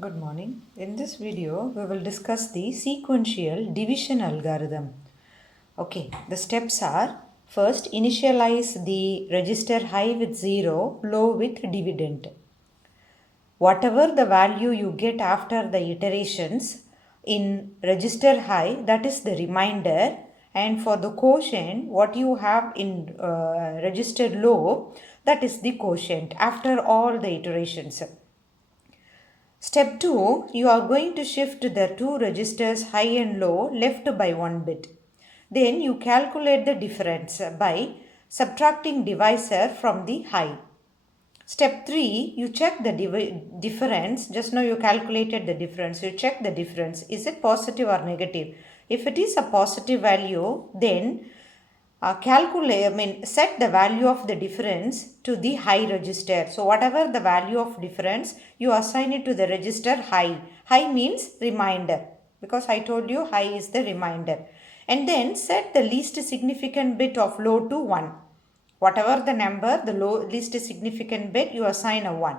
Good morning. In this video, we will discuss the sequential division algorithm. Okay, the steps are first initialize the register high with 0, low with dividend. Whatever the value you get after the iterations in register high, that is the remainder, and for the quotient, what you have in register low, that is the quotient after all the iterations. Step 2, you are going to shift the two registers high and low left by 1 bit. Then you calculate the difference by subtracting divisor from the high. Step 3, you check the difference. Just now you calculated the difference. You check the difference. Is it positive or negative? If it is a positive value, then set the value of the difference to the high register. So whatever the value of difference, you assign it to the register high. High means remainder, because I told you high is the remainder. And then set the least significant bit of low to 1. Whatever the number, the least significant bit, you assign a 1.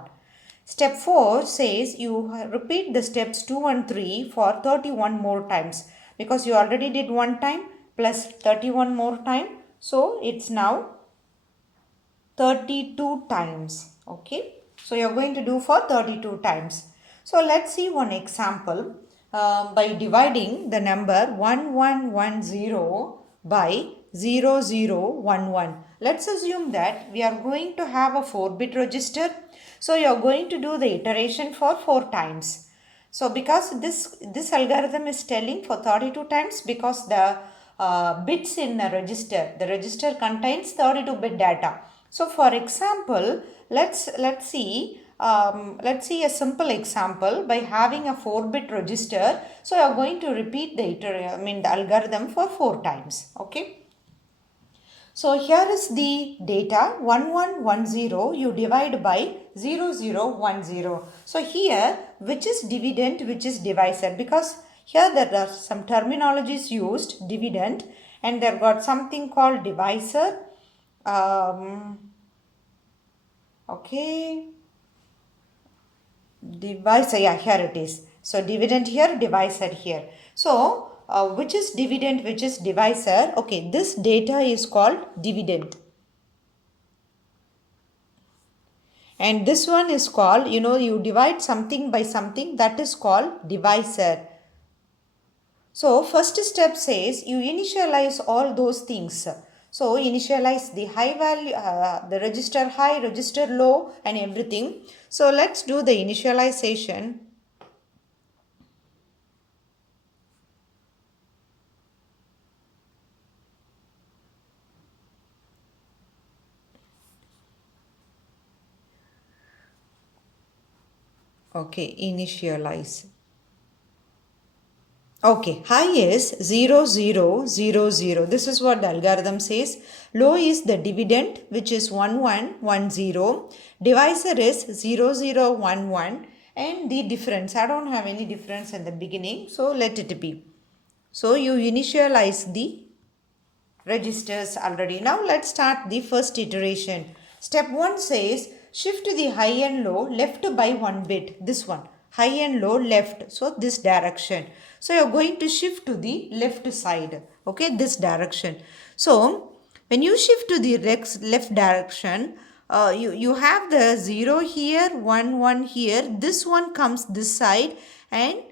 Step 4 says you repeat the steps 2 and 3 for 31 more times, because you already did one time plus 31 more time. So it's now 32 times. Okay. So you're going to do for 32 times. So let's see one example by dividing the number 1110 by 0011. Let's assume that we are going to have a 4-bit register. So you're going to do the iteration for 4 times. So because this algorithm is telling for 32 times, because the bits in the register contains 32 bit data. So for example, let's see a simple example by having a 4-bit register. So you are going to repeat the algorithm for 4 times. Okay. So here is the data 1110, you divide by 0010. So here, which is dividend, which is divisor, because here there are some terminologies used, dividend, and there got something called divisor. Okay, divisor, yeah, here it is. So dividend here, divisor here. So which is dividend, which is divisor? Okay, this data is called dividend. And this one is called, you divide something by something, that is called divisor. So first step says you initialize all those things. So initialize the high value, the register high, register low, and everything. So let's do the initialization. Okay, initialize. Okay, high is 0000. This is what the algorithm says. Low is the dividend, which is 1110. Divisor is 0011. And the difference, I don't have any difference in the beginning, so let it be. So you initialize the registers already. Now let's start the first iteration. Step 1 says shift the high and low left by 1 bit. This one, high and low left. So this direction. So you're going to shift to the left side. Okay, this direction. So when you shift to the left direction, you have the 0 here, 1 1 here. This one comes this side, and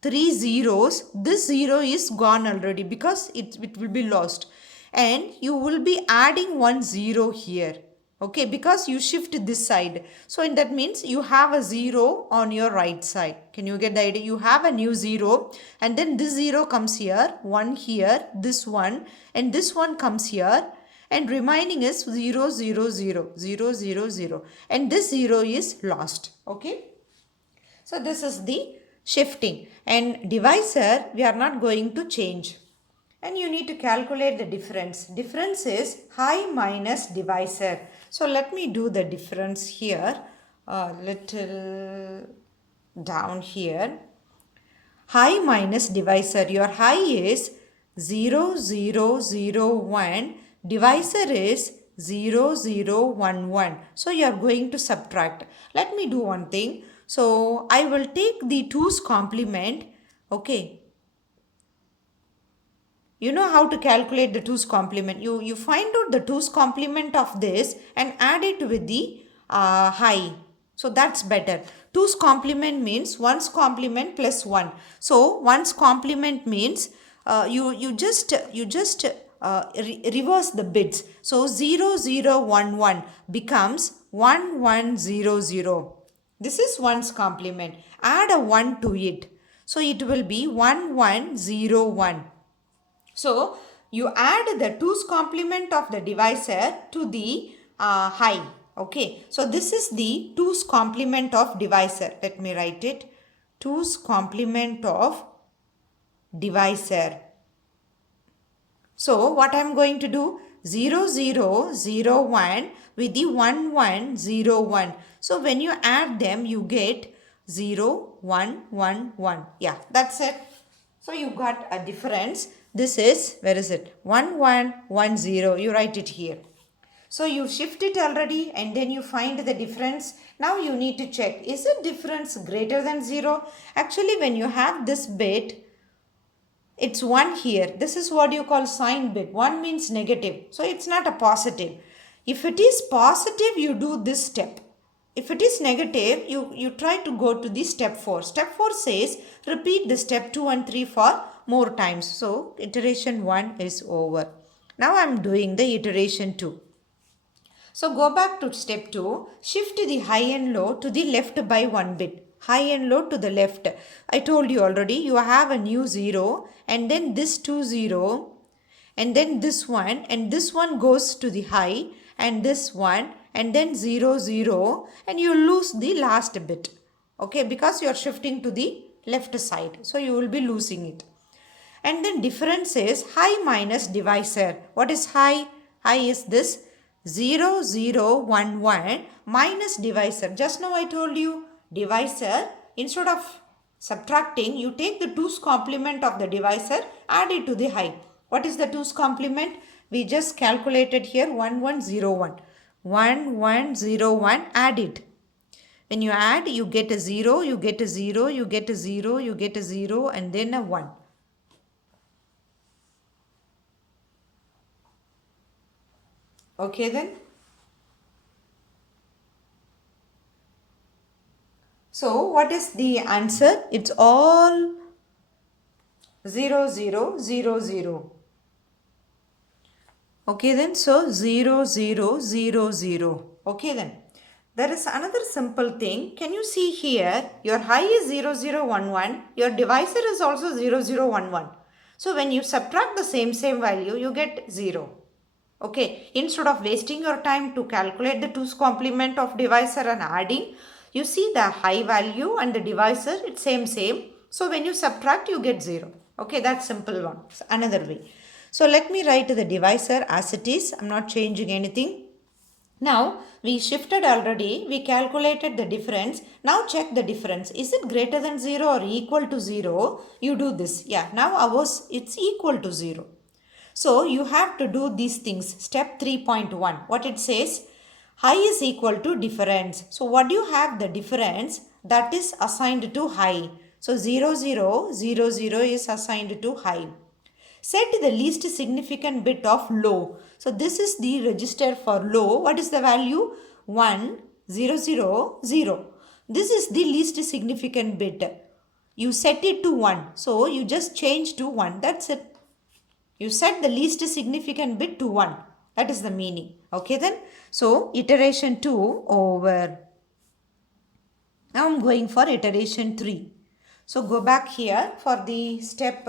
3 zeros. This 0 is gone already because it will be lost, and you will be adding 1 0 here. Okay, because you shift this side. So that means you have a 0 on your right side. Can you get the idea? You have a new 0, and then this 0 comes here, 1 here, this one, and this one comes here, and remaining is 0 0 0 0 0 0, and this 0 is lost. Okay, so this is the shifting, and divisor we are not going to change. And you need to calculate the difference. Difference is high minus divisor. So let me do the difference here, a little down here. High minus divisor. Your high is 0001. Divisor is 0011. So you are going to subtract. Let me do one thing. So I will take the 2's complement. Okay. You know how to calculate the 2's complement. You find out the 2's complement of this and add it with the high. So that's better. 2's complement means 1's complement plus 1. So 1's complement means you just reverse the bits. So 0 0 1 1 becomes 1 1 0 0. This is 1's complement. Add a 1 to it. So it will be 1 1 0 1. So you add the 2's complement of the divisor to the high. Okay. So this is the 2's complement of divisor. Let me write it. 2's complement of divisor. So what I am going to do? 0 0 0 1 with the 1 1 0 1. So when you add them, you get 0 1 1 1. Yeah, that's it. So you got a difference. This is, where is it? 1 1 1 0. You write it here. So you shift it already and then you find the difference. Now you need to check, is the difference greater than 0? Actually, when you have this bit, it's 1 here. This is what you call sign bit. 1 means negative. So it's not a positive. If it is positive, you do this step. If it is negative, you try to go to the step 4. Step 4 says repeat the step 2 and 3 for more times. So iteration 1 is over. Now I am doing the iteration 2. So go back to step 2. Shift the high and low to the left by 1 bit. High and low to the left. I told you already, you have a new 0 and then this 2 0 and then this one and this one goes to the high and this one and then 0 0 and you lose the last bit. Okay, because you are shifting to the left side. So you will be losing it. And then difference is high minus divisor. What is high? High is this 0 0 1 1 minus divisor. Just now I told you divisor, instead of subtracting, you take the 2's complement of the divisor, add it to the high. What is the 2's complement? We just calculated here 1 1 0 1. 1 1 0 1, add it. When you add, you get a 0, you get a 0, you get a 0, you get a 0 and then a 1. Okay then. So what is the answer? It's all 0 0 0 0. Okay then. So 0 0 0 0. Okay then. There is another simple thing. Can you see here? Your high is 0 0 1 1. Your divisor is also 0 0 1 1. So when you subtract the same value, you get 0. Okay, instead of wasting your time to calculate the 2's complement of divisor and adding, you see the high value and the divisor, it's same. So when you subtract, you get 0. Okay, that's simple one. It's another way. So let me write the divisor as it is. I'm not changing anything. Now we shifted already. We calculated the difference. Now check the difference. Is it greater than 0 or equal to 0? You do this. Yeah, now ours, it's equal to 0. So you have to do these things. Step 3.1. What it says? High is equal to difference. So what do you have? The difference that is assigned to high. So 0 0 0 0 is assigned to high. Set the least significant bit of low. So this is the register for low. What is the value? 1 0 0 0. This is the least significant bit. You set it to 1. So you just change to 1. That's it. You set the least significant bit to 1. That is the meaning. Okay then. So iteration 2 over. Now I am going for iteration 3. So go back here for the step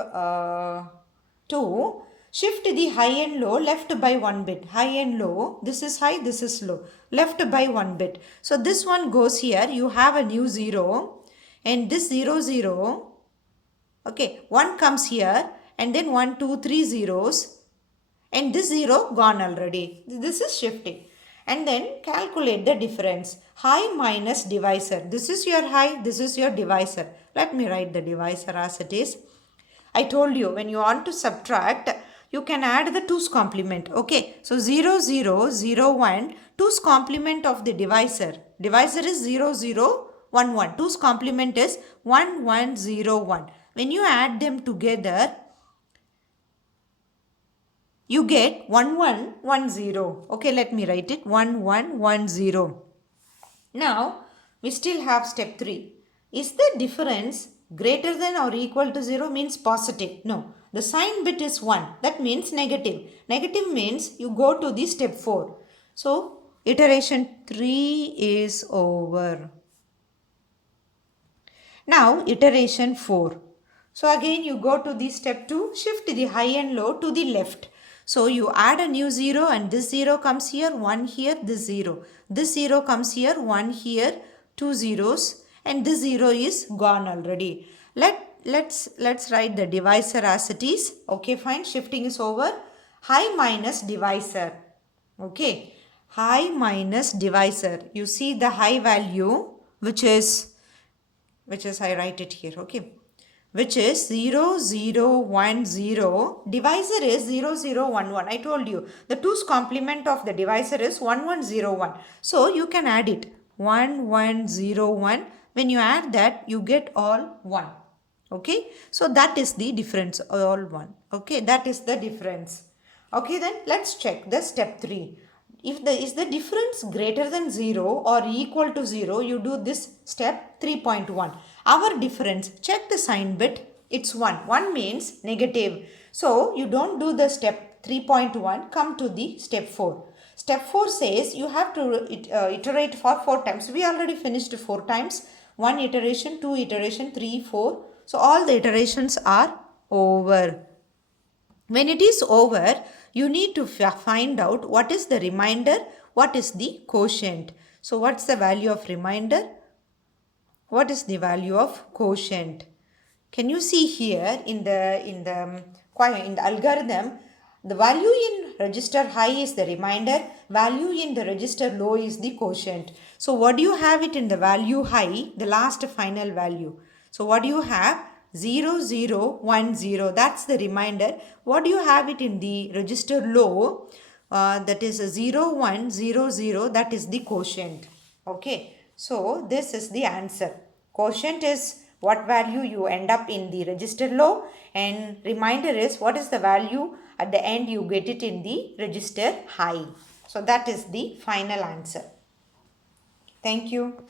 2. Shift the high and low left by 1 bit. High and low. This is high, this is low. Left by 1 bit. So this one goes here. You have a new 0. And this 0 0. Okay. 1 comes here. And then 1 2 3 zeros. And this 0 gone already. This is shifting. And then calculate the difference. High minus divisor. This is your high. This is your divisor. Let me write the divisor as it is. I told you when you want to subtract, you can add the 2's complement. Okay. So 0 0 0 1. 2's complement of the divisor. Divisor is 0 0 1 1. 2's complement is 1 1 0 1. When you add them together, you get 1 1 1 0. Okay, let me write it 1 1 1 0. Now, we still have step 3. Is the difference greater than or equal to 0 means positive? No. The sign bit is 1. That means negative. Negative means you go to the step 4. So, iteration 3 is over. Now, iteration 4. So, again you go to the step 2, shift the high and low to the left. So, you add a new 0 and this 0 comes here, 1 here, this 0. This 0 comes here, 1 here, 2 zeros, and this 0 is gone already. Let's write the divisor as it is. Okay, fine. Shifting is over. High minus divisor. Okay. High minus divisor. You see the high value which is I write it here. Okay. Which is 0 0 1 0. Divisor is 0 0 1 1. I told you the 2's complement of the divisor is 1 1 0 1. So you can add it 1 1 0 1. When you add that, you get all 1. Okay, so that is the difference, all 1. Okay, that is the difference. Okay, then let's check the step 3. If is the difference greater than 0 or equal to 0, you do this step 3.1. Our difference, check the sign bit, it's 1. 1 means negative. So, you don't do the step 3.1, come to the step 4. Step 4 says you have to iterate for 4 times. We already finished 4 times. 1 iteration, 2 iteration, 3, 4. So, all the iterations are over. When it is over, you need to find out what is the remainder, what is the quotient. So, what's the value of remainder? What is the value of quotient? Can you see here in the algorithm, the value in register high is the remainder, value in the register low is the quotient. So, what do you have it in the value high, the last final value? So, what do you have? 0 0 1 0, that's the remainder. What do you have it in the register low? That is 0 1 0 0, that is the quotient. Okay, so this is the answer. Quotient is what value you end up in the register low, and remainder is what is the value at the end you get it in the register high. So that is the final answer. Thank you.